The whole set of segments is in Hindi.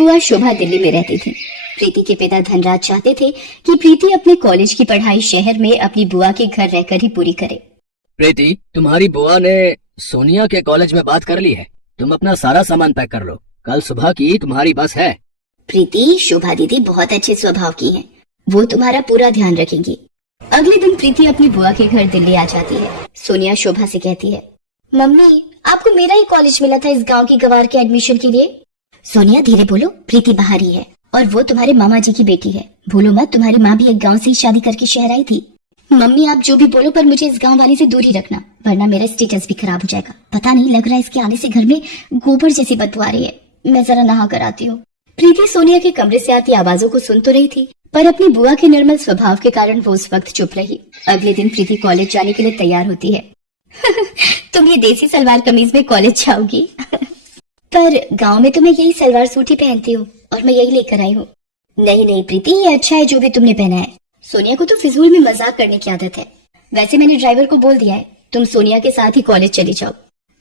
बुआ शोभा दिल्ली में रहती थी। प्रीति के पिता धनराज चाहते थे कि प्रीति अपने कॉलेज की पढ़ाई शहर में अपनी बुआ के घर रहकर ही पूरी करे। प्रीति, तुम्हारी बुआ ने सोनिया के कॉलेज में बात कर ली है। तुम अपना सारा सामान पैक कर लो, कल सुबह की तुम्हारी बस है। प्रीति, शोभा दीदी बहुत अच्छे स्वभाव की हैं। वो तुम्हारा पूरा ध्यान रखेंगी। अगले दिन प्रीति अपनी बुआ के घर दिल्ली आ जाती है। सोनिया शोभा से कहती है, मम्मी आपको मेरा ही कॉलेज मिला था इस गांव की गवार के एडमिशन के लिए। सोनिया धीरे बोलो, प्रीति बाहर ही है और वो तुम्हारे मामा जी की बेटी है। भूलो मत, तुम्हारी माँ भी एक गांव से ही शादी करके शहर आई थी। मम्मी आप जो भी बोलो, पर मुझे इस गांव वाली से दूर ही रखना, वरना मेरा स्टेटस भी खराब हो जाएगा। पता नहीं, लग रहा है इसके आने से घर में गोबर जैसी बदबू आ रही है। मैं जरा नहा कर आती हूँ। प्रीति सोनिया के कमरे से आती आवाजों को सुन तो रही थी, पर अपनी बुआ के निर्मल स्वभाव के कारण वो उस वक्त चुप रही। अगले दिन प्रीति कॉलेज जाने के लिए तैयार होती है। तुम ये देसी सलवार कमीज में कॉलेज जाओगी? पर गांव में तो मैं यही सलवार सूट ही पहनती हूँ और मैं यही लेकर आई हूँ। नहीं नहीं प्रीति, ये अच्छा है जो भी तुमने पहना है। सोनिया को तो फिजूल में मजाक करने की आदत है। वैसे मैंने ड्राइवर को बोल दिया है, तुम सोनिया के साथ ही कॉलेज चली जाओ।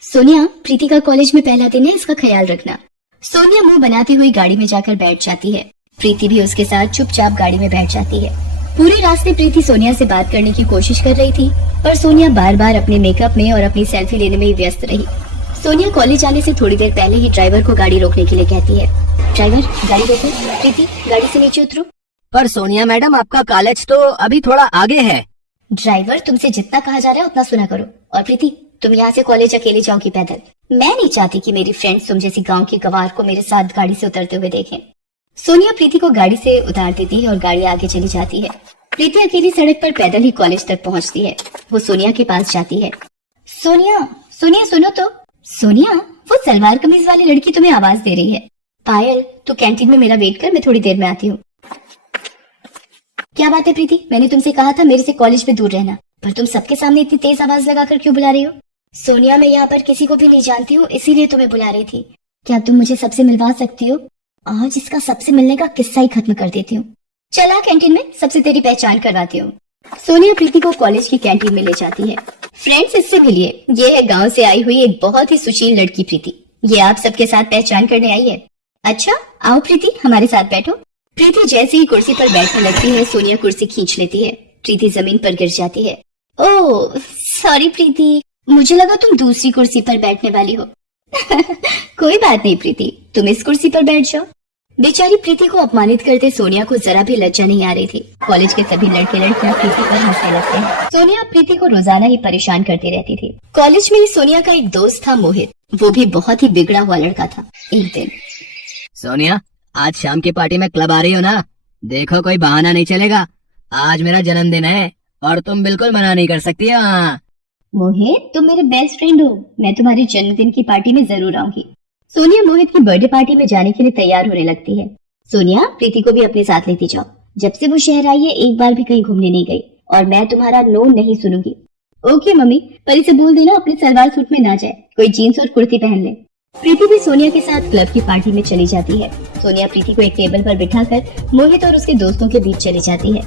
सोनिया, प्रीति का कॉलेज में पहला दिन है, इसका ख्याल रखना। सोनिया मुंह बनाती हुई गाड़ी में जाकर बैठ जाती है। प्रीति भी उसके साथ चुपचाप गाड़ी में बैठ जाती है। पूरे रास्ते प्रीति सोनिया से बात करने की कोशिश कर रही थी, पर सोनिया बार बार अपने मेकअप में और अपनी सेल्फी लेने में ही व्यस्त रही। सोनिया कॉलेज आने से थोड़ी देर पहले ही ड्राइवर को गाड़ी रोकने के लिए कहती है, ड्राइवर गाड़ी रोको। प्रीति गाड़ी से नीचे उतरो। पर सोनिया मैडम, आपका कॉलेज तो अभी थोड़ा आगे है। ड्राइवर, तुमसे जितना कहा जा रहा है उतना सुना करो। और प्रीति, तुम यहाँ से कॉलेज अकेले जाओगी पैदल। मैं नहीं चाहती कि मेरी फ्रेंड्स तुम जैसी गांव की गवार को मेरे साथ गाड़ी से उतरते हुए देखें। सोनिया प्रीति को गाड़ी से उतार देती है और गाड़ी आगे चली जाती है। प्रीति अकेली सड़क पर पैदल ही कॉलेज तक पहुँचती है। वो सोनिया के पास जाती है। सोनिया, सोनिया सुनो तो। सोनिया, वो सलवार कमीज वाली लड़की तुम्हें आवाज दे रही है। पायल, तू कैंटीन में मेरा वेट कर, मैं थोड़ी देर में आती हूँ। क्या बात है प्रीति, मैंने तुमसे कहा था मेरे से कॉलेज में दूर रहना, पर तुम सबके सामने इतनी तेज आवाज लगाकर क्यों बुला रही हो? सोनिया, मैं यहाँ पर किसी को भी नहीं जानती हूँ, इसीलिए तुम्हें बुला रही थी। क्या तुम मुझे सबसे मिलवा सकती हो? आज इसका सबसे मिलने का किस्सा ही खत्म कर देती हूँ। चला कैंटीन में, सबसे तेरी पहचान करवाती हूँ। सोनिया प्रीति को कॉलेज की कैंटीन में ले जाती है। फ्रेंड्स, इससे मिलिए, ये है गांव से आई हुई एक बहुत ही सुशील लड़की प्रीति। ये आप सबके साथ पहचान करने आई है। अच्छा, आओ प्रीति, हमारे साथ बैठो। प्रीति जैसे ही कुर्सी पर बैठने लगती है, सोनिया कुर्सी खींच लेती है। प्रीति जमीन पर गिर जाती है। ओह सॉरी प्रीति, मुझे लगा तुम दूसरी कुर्सी पर बैठने वाली हो। कोई बात नहीं प्रीति, तुम इस कुर्सी पर बैठ जाओ। बेचारी प्रीति को अपमानित करते सोनिया को जरा भी लज्जा नहीं आ रही थी। कॉलेज के सभी लड़के लड़कियां प्रीति पर हंसने लगते हैं। सोनिया प्रीति को रोजाना ही परेशान करती रहती थी। कॉलेज में ही सोनिया का एक दोस्त था मोहित, वो भी बहुत ही बिगड़ा हुआ लड़का था। एक दिन, सोनिया, आज शाम की पार्टी में क्लब आ रही हो ना? देखो कोई बहाना नहीं चलेगा, आज मेरा जन्मदिन है और तुम बिल्कुल मना नहीं कर सकती। मोहित, तुम मेरे बेस्ट फ्रेंड हो, मैं तुम्हारे जन्मदिन की पार्टी में जरूर आऊंगी। सोनिया मोहित की बर्थडे पार्टी में जाने के लिए तैयार होने लगती है। सोनिया, प्रीति को भी अपने साथ लेती जाओ। जब से वो शहर आई है एक बार भी कहीं घूमने नहीं गई और मैं तुम्हारा नो नहीं सुनूंगी। ओके मम्मी, पर इसे बोल देना अपने सलवार सूट में ना जाए, कोई जीन्स और कुर्ती पहन ले। प्रीति भी सोनिया के साथ क्लब की पार्टी में चली जाती है। सोनिया प्रीति को एक टेबल पर बिठाकर मोहित और उसके दोस्तों के बीच चली जाती है।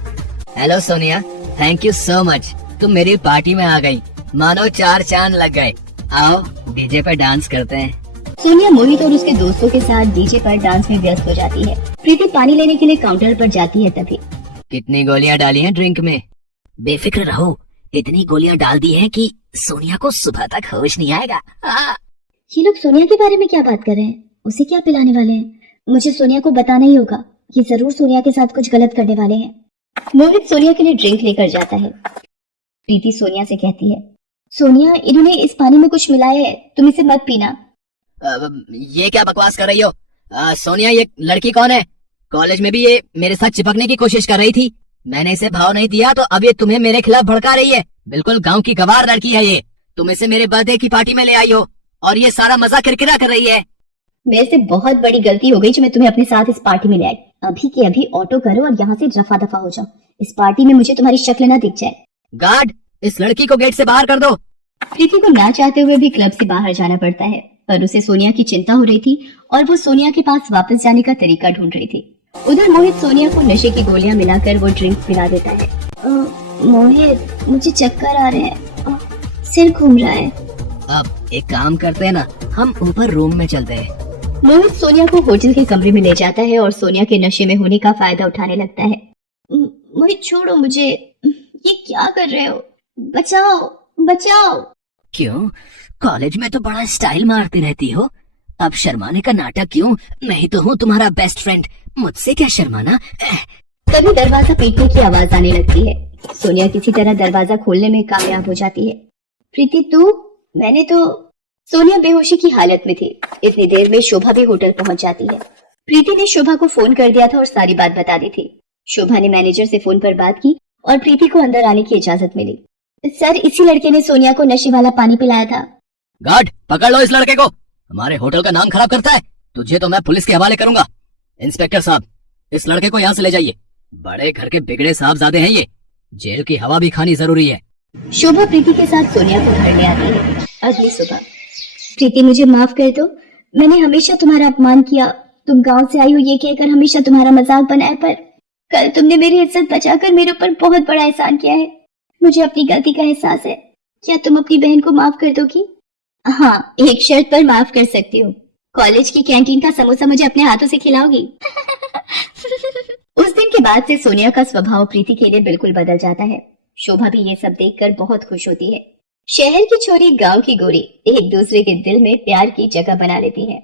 Hello Sonia, thank you so much, तुम मेरी पार्टी में आ गई, मानो 4 चांद लग गए। आओ डीजे पे डांस करते हैं। सोनिया मोहित और उसके दोस्तों के साथ डीजे पर डांस में व्यस्त हो जाती है। प्रीति पानी लेने के लिए काउंटर पर जाती है। तभी, कितनी गोलियां डाली हैं ड्रिंक में? बेफिक्र रहो, इतनी गोलियां डाल दी हैं कि सोनिया को सुबह तक होश नहीं आएगा। ये लोग सोनिया के बारे में क्या बात कर रहे हैं? उसे क्या पिलाने वाले हैं? मुझे सोनिया को बताना ही होगा, ये जरूर सोनिया के साथ कुछ गलत करने वाले हैं। मोहित सोनिया के लिए ड्रिंक लेकर जाता है। प्रीति सोनिया से कहती है, सोनिया, इन्होंने इस पानी में कुछ मिलाया है, तुम इसे मत पीना। ये क्या बकवास कर रही हो? सोनिया, ये लड़की कौन है? कॉलेज में भी ये मेरे साथ चिपकने की कोशिश कर रही थी, मैंने इसे भाव नहीं दिया तो अब ये तुम्हें मेरे खिलाफ भड़का रही है। बिल्कुल गांव की गवार लड़की है ये। तुम इसे मेरे बर्थडे की पार्टी में ले आई हो और ये सारा मजा किरकिरा कर रही है। मेरे से बहुत बड़ी गलती हो गई जो मैं तुम्हें अपने साथ इस पार्टी में ले आई। अभी के अभी ऑटो करो और यहाँ से रफा दफा हो जाओ। इस पार्टी में मुझे तुम्हारी शक्ल ना दिख जाए। गार्ड, इस लड़की को गेट से बाहर कर दो। प्रीति को ना चाहते हुए भी क्लब से बाहर जाना पड़ता है, पर उसे सोनिया की चिंता हो रही थी और वो सोनिया के पास वापस जाने का तरीका ढूंढ रही थी। उधर मोहित सोनिया को नशे की गोलियां मिलाकर वो ड्रिंक पिला देता है। मोहित, मुझे चक्कर आ रहे हैं, सिर घूम रहा है। अब एक काम करते हैं ना, हम ऊपर रूम में चलते हैं। मोहित सोनिया को होटल के कमरे में ले जाता है और सोनिया के नशे में होने का फायदा उठाने लगता है। मोहित छोड़ो मुझे, ये क्या कर रहे हो? बचाओ बचाओ। क्यों? कॉलेज में तो बड़ा स्टाइल मारती रहती हो, अब शर्माने का नाटक क्यों? मैं ही तो हूँ तुम्हारा बेस्ट फ्रेंड, मुझसे क्या शर्माना। तभी दरवाजा पीटने की आवाज आने लगती है। सोनिया किसी तरह दरवाजा खोलने में कामयाब हो जाती है। प्रीति तू? मैंने तो। सोनिया बेहोशी की हालत में थी। इतनी देर में शोभा भी होटल पहुंच जाती है। प्रीति ने शोभा को फोन कर दिया था और सारी बात बता दी थी। शोभा ने मैनेजर से फोन पर बात की और प्रीति को अंदर आने की इजाजत मिली। सर, इसी लड़के ने सोनिया को नशे वाला पानी पिलाया था। गार्ड, पकड़ लो इस लड़के को, हमारे होटल का नाम खराब करता है। तुझे तो मैं पुलिस के हवाले करूंगा। इंस्पेक्टर साहब, इस लड़के को यहाँ से ले जाइए। बड़े घर के बिगड़े साहबजादे हैं ये, जेल की हवा भी खानी जरूरी है। शोभा प्रीति के साथ सोनिया को घर ले आती है। अगली सुबह। प्रीति, मुझे माफ कर दो, मैंने हमेशा तुम्हारा अपमान किया। तुम गांव से आई हो ये कहकर हमेशा तुम्हारा मजाक बनाया, पर कल तुमने मेरी इज्जत बचाकर मेरे ऊपर बहुत बड़ा एहसान किया है। मुझे अपनी गलती का एहसास है। क्या तुम अपनी बहन को माफ कर दोगी? हाँ, एक शर्त पर माफ कर सकती हूँ। कॉलेज की कैंटीन का समोसा मुझे अपने हाथों से खिलाओगी? उस दिन के बाद से सोनिया का स्वभाव प्रीति के लिए बिल्कुल बदल जाता है। शोभा भी ये सब देखकर बहुत खुश होती है। शहर की छोरी, गांव की गोरी एक दूसरे के दिल में प्यार की जगह बना लेती है।